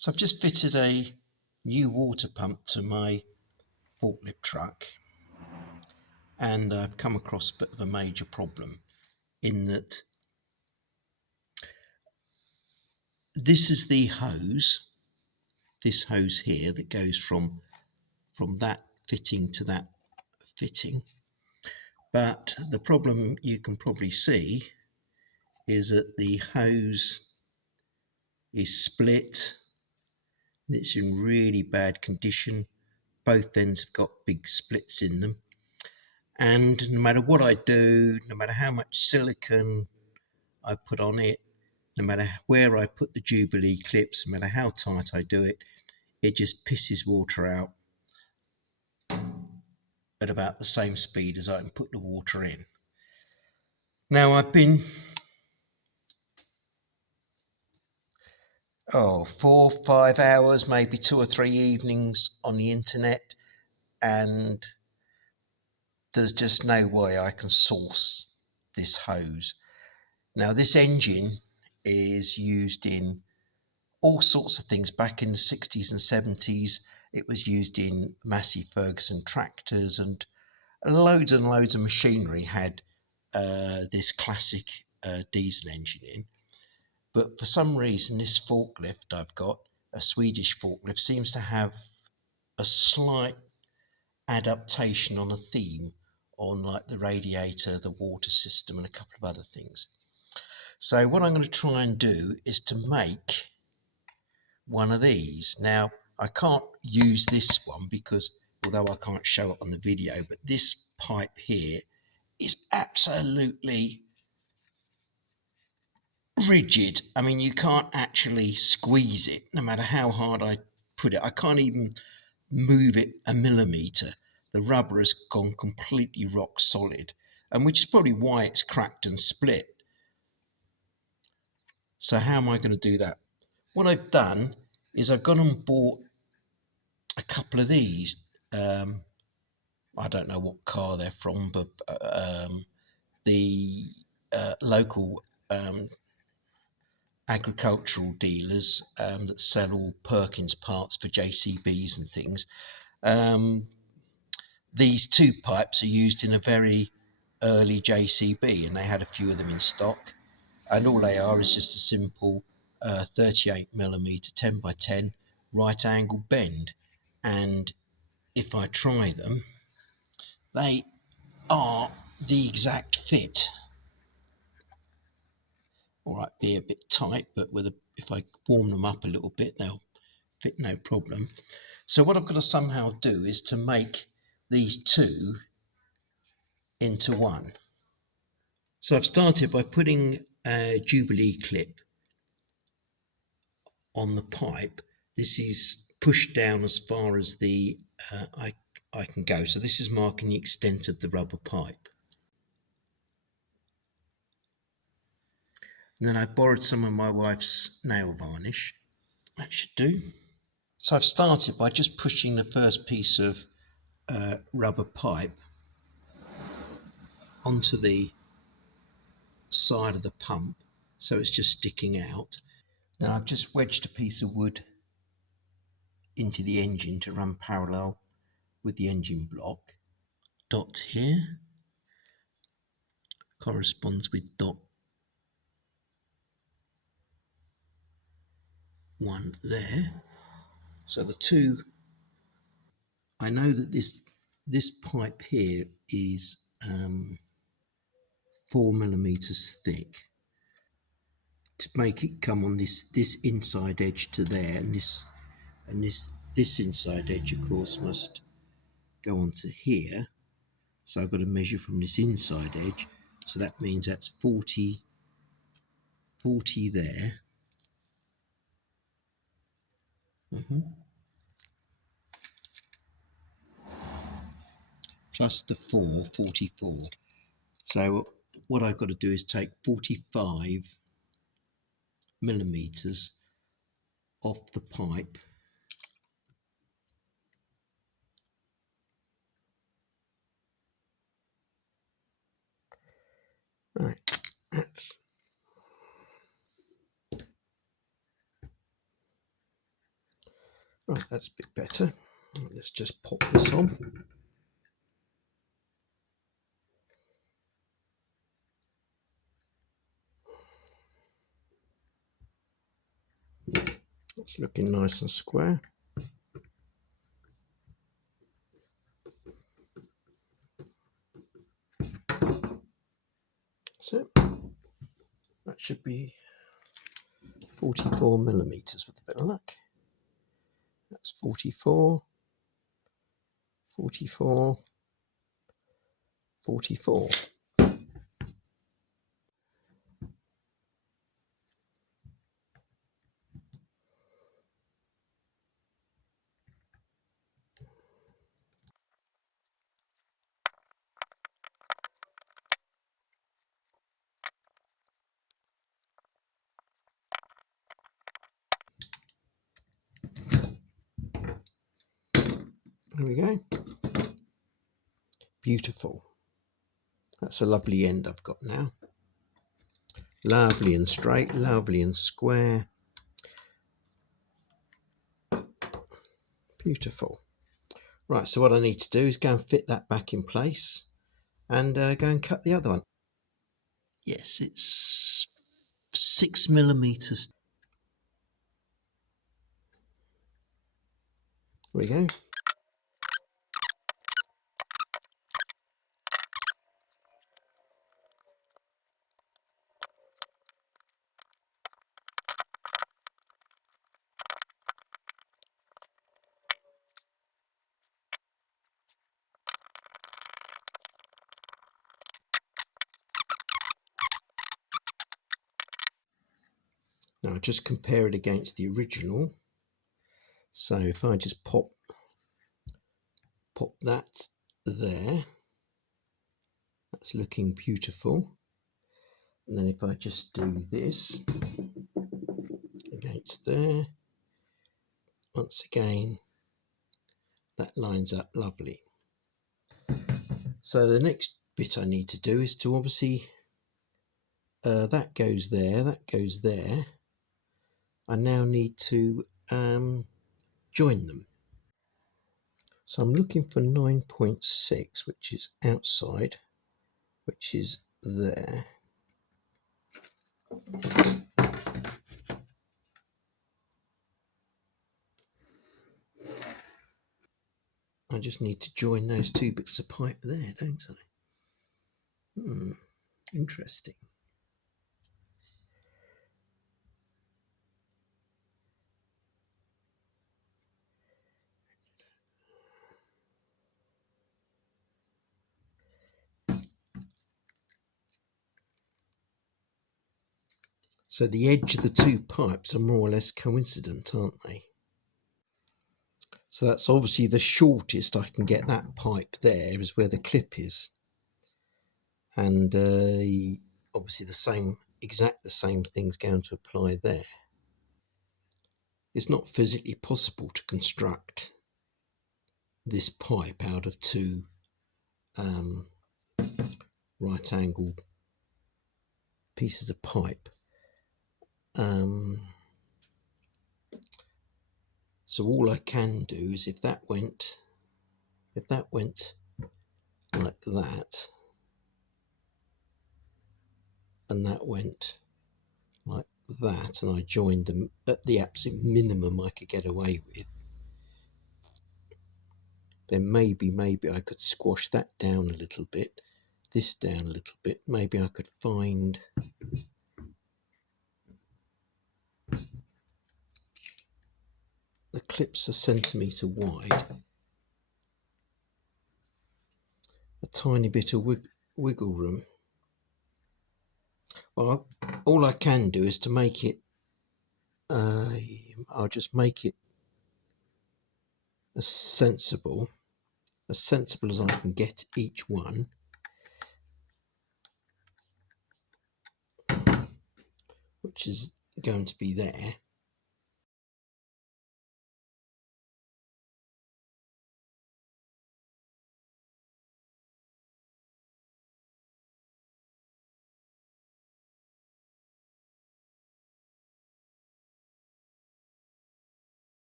So I've just fitted a new water pump to my forklift truck, and I've come across a bit of a major problem in that this is the hose, this hose here that goes from that fitting to that fitting. But the problem you can probably see is that the hose is split and it's in really bad condition. Both ends have got big splits in them. And no matter what I do, no matter how much silicone I put on it, no matter where I put the Jubilee clips, no matter how tight I do it, it just pisses water out at about the same speed as I can put the water in. Now I've been 4-5 hours, maybe 2 or 3 evenings on the internet, and there's just no way I can source this hose. Now this engine is used in all sorts of things. Back in the 60s and 70s, it was used in Massey Ferguson tractors, and loads of machinery had this classic diesel engine in. But for some reason, this forklift I've got, a Swedish forklift, seems to have a slight adaptation on a theme on like the radiator, the water system, and a couple of other things. So what I'm going to try and do is to make one of these. Now I can't use this one because although I can't show it on the video, but this pipe here is absolutely rigid. I mean, you can't actually squeeze it no matter how hard I put it. I can't even move it a millimeter. The rubber has gone completely rock solid, and which is probably why it's cracked and split. So how am I going to do that? What I've done is I've gone and bought a couple of these. I don't know what car they're from, but the local agricultural dealers that sell all Perkins parts for JCBs and things. These two pipes are used in a very early JCB, and they had a few of them in stock. And all they are is just a simple 38mm 10x10 right angle bend. And if I try them, they are the exact fit. All right, be a bit tight, but if I warm them up a little bit, they'll fit no problem. So what I've got to somehow do is to make these two into one. So I've started by putting a Jubilee clip on the pipe. This is pushed down as far as the I can go. So this is marking the extent of the rubber pipe. And then I've borrowed some of my wife's nail varnish. That should do. So I've started by just pushing the first piece of rubber pipe onto the side of the pump, so it's just sticking out. Then I've just wedged a piece of wood into the engine to run parallel with the engine block. Dot here corresponds with dot 1 there. So the two, I know that this pipe here is 4mm thick. To make it come on this inside edge to there, and this inside edge of course must go onto here. So I've got to measure from this inside edge, so that means that's 40 there. Plus the 44. So what I've got to do is take 45mm off the pipe. Right, that's Right, that's a bit better. Let's just pop this on. It's looking nice and square. So that should be 44 millimeters with a bit of luck. That's 44, 44, 44. There we go. Beautiful. That's a lovely end I've got now. Lovely and straight, lovely and square. Beautiful. Right, so what I need to do is go and fit that back in place and go and cut the other one. Yes, it's 6 millimeters. There we go. Now just compare it against the original. So if I just pop that there, that's looking beautiful. And then if I just do this against there, once again, that lines up lovely. So the next bit I need to do is to obviously, that goes there, that goes there. I now need to join them. So I'm looking for 9.6, which is outside, which is there. I just need to join those two bits of pipe there, don't I? Interesting. So the edge of the two pipes are more or less coincident, aren't they? So that's obviously the shortest I can get. That pipe there is where the clip is. And obviously the same thing's going to apply there. It's not physically possible to construct this pipe out of two right angle pieces of pipe. So all I can do is if that went like that, and that went like that, and I joined them at the absolute minimum I could get away with, then maybe I could squash that down a little bit, this down a little bit. Maybe I could find the clip's a centimetre wide, a tiny bit of wiggle room. Well, all I can do is to make it, I'll just make it as sensible as I can get each one, which is going to be there.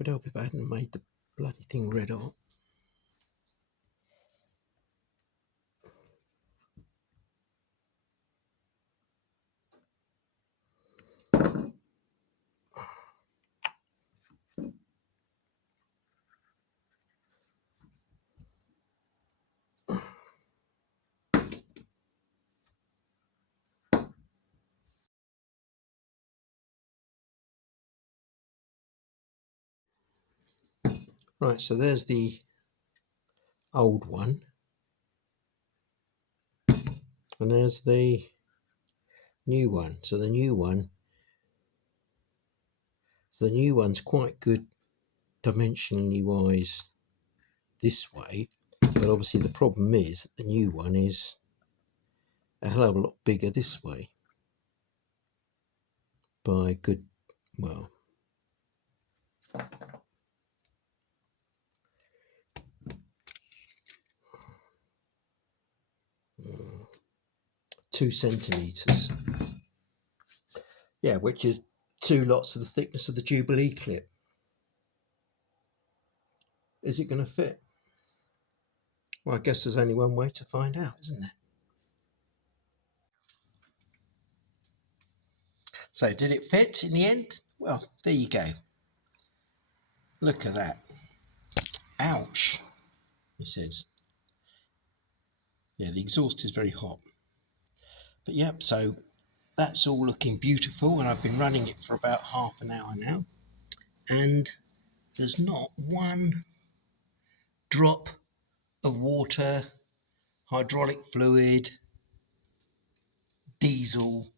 Would help if I hadn't made the bloody thing red hot. Right, so there's the old one, and there's the new one. So the new one's quite good dimensionally wise this way, but obviously the problem is that the new one is a hell of a lot bigger this way by good, well, 2 centimeters. Yeah, which is 2 lots of the thickness of the Jubilee clip. Is it going to fit? Well, I guess there's only one way to find out, isn't there? So did it fit in the end? Well, there you go. Look at that. Ouch, he says. Yeah, the exhaust is very hot. But yep, so that's all looking beautiful, and I've been running it for about half an hour now, and there's not one drop of water, hydraulic fluid, diesel,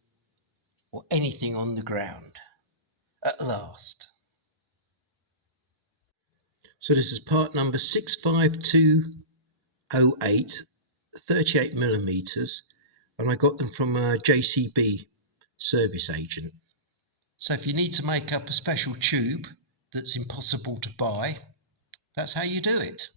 or anything on the ground at last. So this is part number 65208, 38 millimeters, and I got them from a JCB service agent. So if you need to make up a special tube that's impossible to buy, that's how you do it.